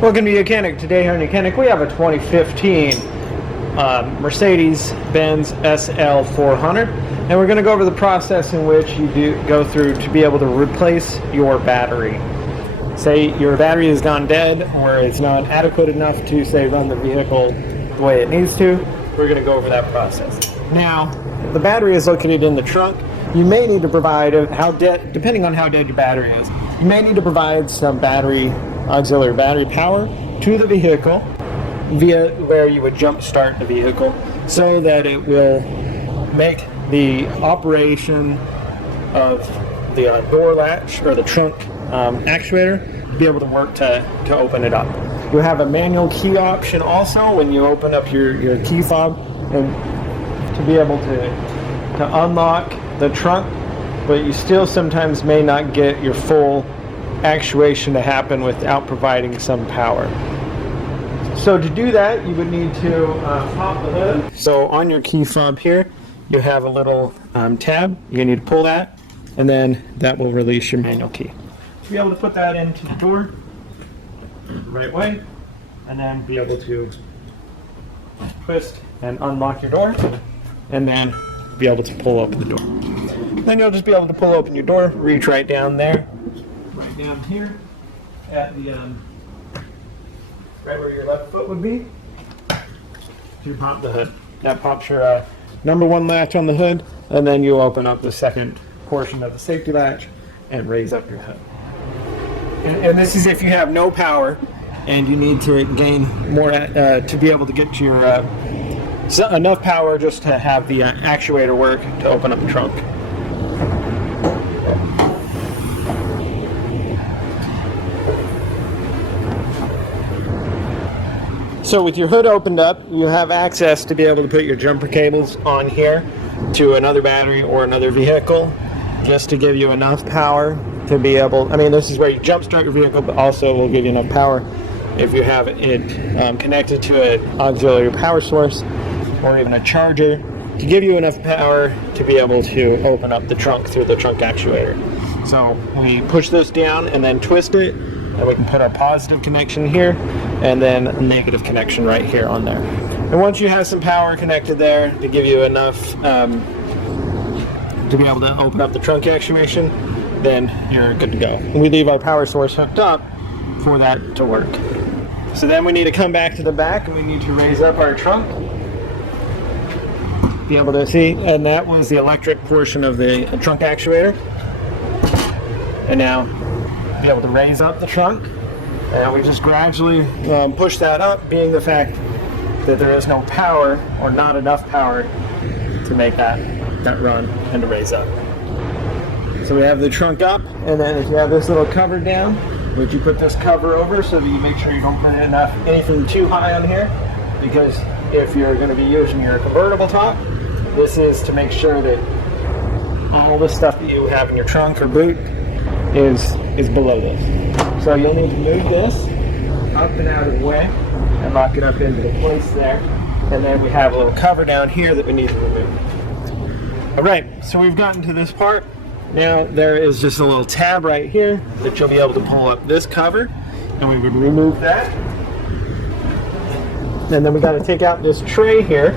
Welcome to YOUCANIC. Today here in YOUCANIC we have a 2015 Mercedes-Benz SL400, and we're going to go over the process in which you go through to be able to replace your battery. Say your battery has gone dead or it's not adequate enough to, say, run the vehicle the way it needs to. We're going to go over that process. Now, the battery is located in the trunk. You may need to provide, depending on how dead your battery is, you may need to provide some auxiliary battery power to the vehicle via where you would jump start the vehicle so that it will make the operation of the door latch or the trunk actuator be able to work to open it up. You have a manual key option also when you open up your key fob and to be able to unlock the trunk, but you still sometimes may not get your full actuation to happen without providing some power. So to do that, you would need to pop the hood. So on your key fob here, you have a little tab. You need to pull that, and then that will release your manual key. To be able to put that into the door the right way, and then be able to twist and unlock your door, and then be able to pull open the door. Then you'll just be able to pull open your door, reach right down there, right down here at the right where your left foot would be, to pop the hood. That pops your number one latch on the hood, and then you open up the second portion of the safety latch and raise up your hood. And this is if you have no power and you need to gain more to be able to get to your enough power just to have the actuator work to open up the trunk. So with your hood opened up, you have access to be able to put your jumper cables on here to another battery or another vehicle, just to give you enough power to be able, this is where you jump start your vehicle, but also will give you enough power if you have it connected to an auxiliary power source or even a charger to give you enough power to be able to open up the trunk through the trunk actuator. So we push this down and then twist it, and we can put our positive connection here and then a negative connection right here on there. And once you have some power connected there to give you enough to be able to open up the trunk actuation, then you're good to go. And we leave our power source hooked up for that to work. So then we need to come back to the back and we need to raise up our trunk. Be able to see, and that was the electric portion of the trunk actuator. And now be able to raise up the trunk, and we just gradually push that up, being the fact that there is no power or not enough power to make that run and to raise up. So we have the trunk up, and then if you have this little cover down, which you put this cover over so that you make sure you don't put anything too high on here, because if you're going to be using your convertible top, this is to make sure that all the stuff that you have in your trunk or boot is below this. So you'll need to move this up and out of the way and lock it up into the place there. And then we have a little cover down here that we need to remove. Alright, so we've gotten to this part. Now there is just a little tab right here that you'll be able to pull up this cover, and we would remove that. And then we got to take out this tray here.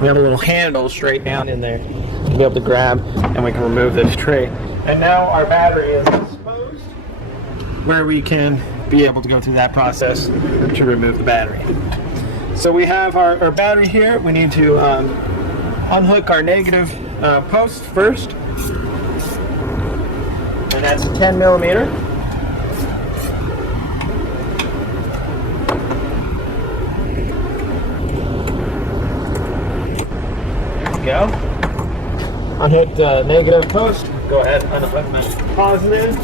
We have a little handle straight down in there to be able to grab, and we can remove this tray. And now our battery is exposed, where we can be able to go through that process to remove the battery. So we have our battery here. We need to unhook our negative post first, and that's a 10 millimeter. There we go. Unhook the negative post. Go ahead and unhook the positive.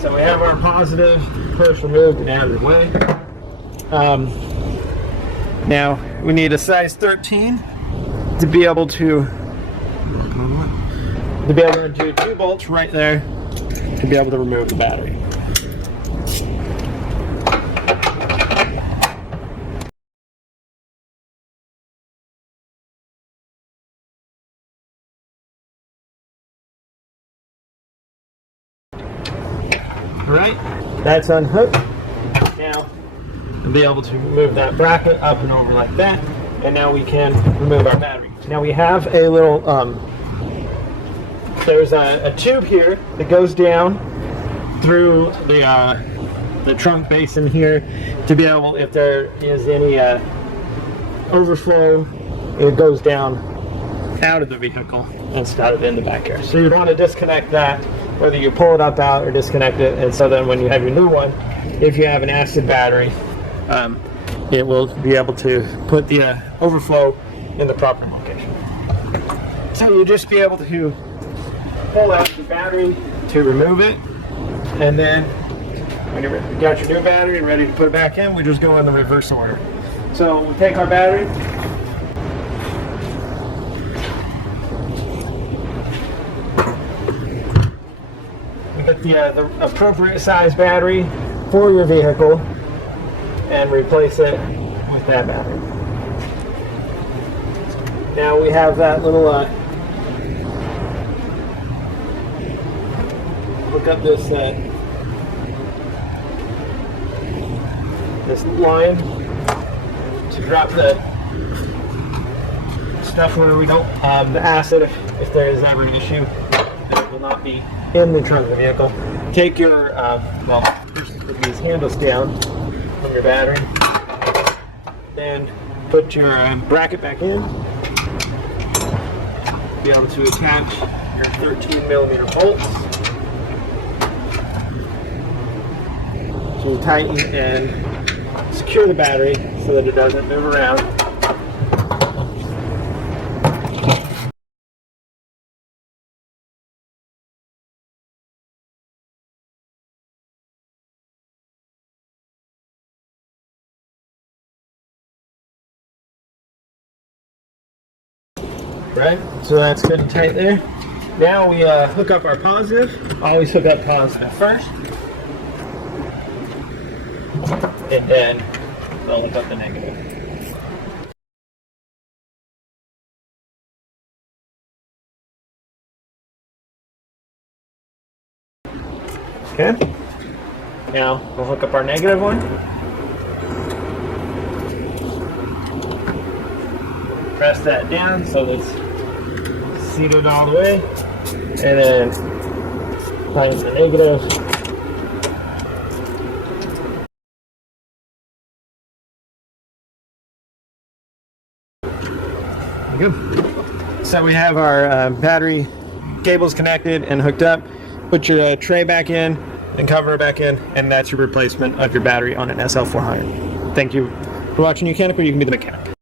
So we have our positive first removed and out of the way. Now we need a size 13 to be able to do 2 bolts right there to be able to remove the battery. Right, that's unhooked. Now we'll be able to move that bracket up and over like that, and now we can remove our battery. Now we have a little there's a tube here that goes down through the trunk basin here to be able, if there is any overflow, it goes down out of the vehicle instead of in the back here. So you'd want to disconnect that, whether you pull it up out or disconnect it, and so then when you have your new one, if you have an acid battery, it will be able to put the overflow in the proper location. So you'll just be able to pull out the battery to remove it, and then when you got your new battery and ready to put it back in, we just go in the reverse order. So we'll take our battery, we get the appropriate size battery for your vehicle and replace it with that battery. Now we have that little hook up this this line to drop the stuff where we don't the acid, if there is ever an issue, it will not be in the trunk of the vehicle. Take your well, first put these handles down from your battery, then put your bracket back in. Be able to attach your 13mm bolts to tighten and secure the battery so that it doesn't move around. Right, so that's good and tight there. Now we hook up our positive. Always hook up positive first, and then I'll hook up the negative. Okay, now we'll hook up our negative one. Press that down so it's seated all the way, and then find the negative. Good. So we have our battery cables connected and hooked up. Put your tray back in and cover it back in, and that's your replacement of your battery on an SL400. Thank you for watching YOUCANIC, where you can be the mechanic.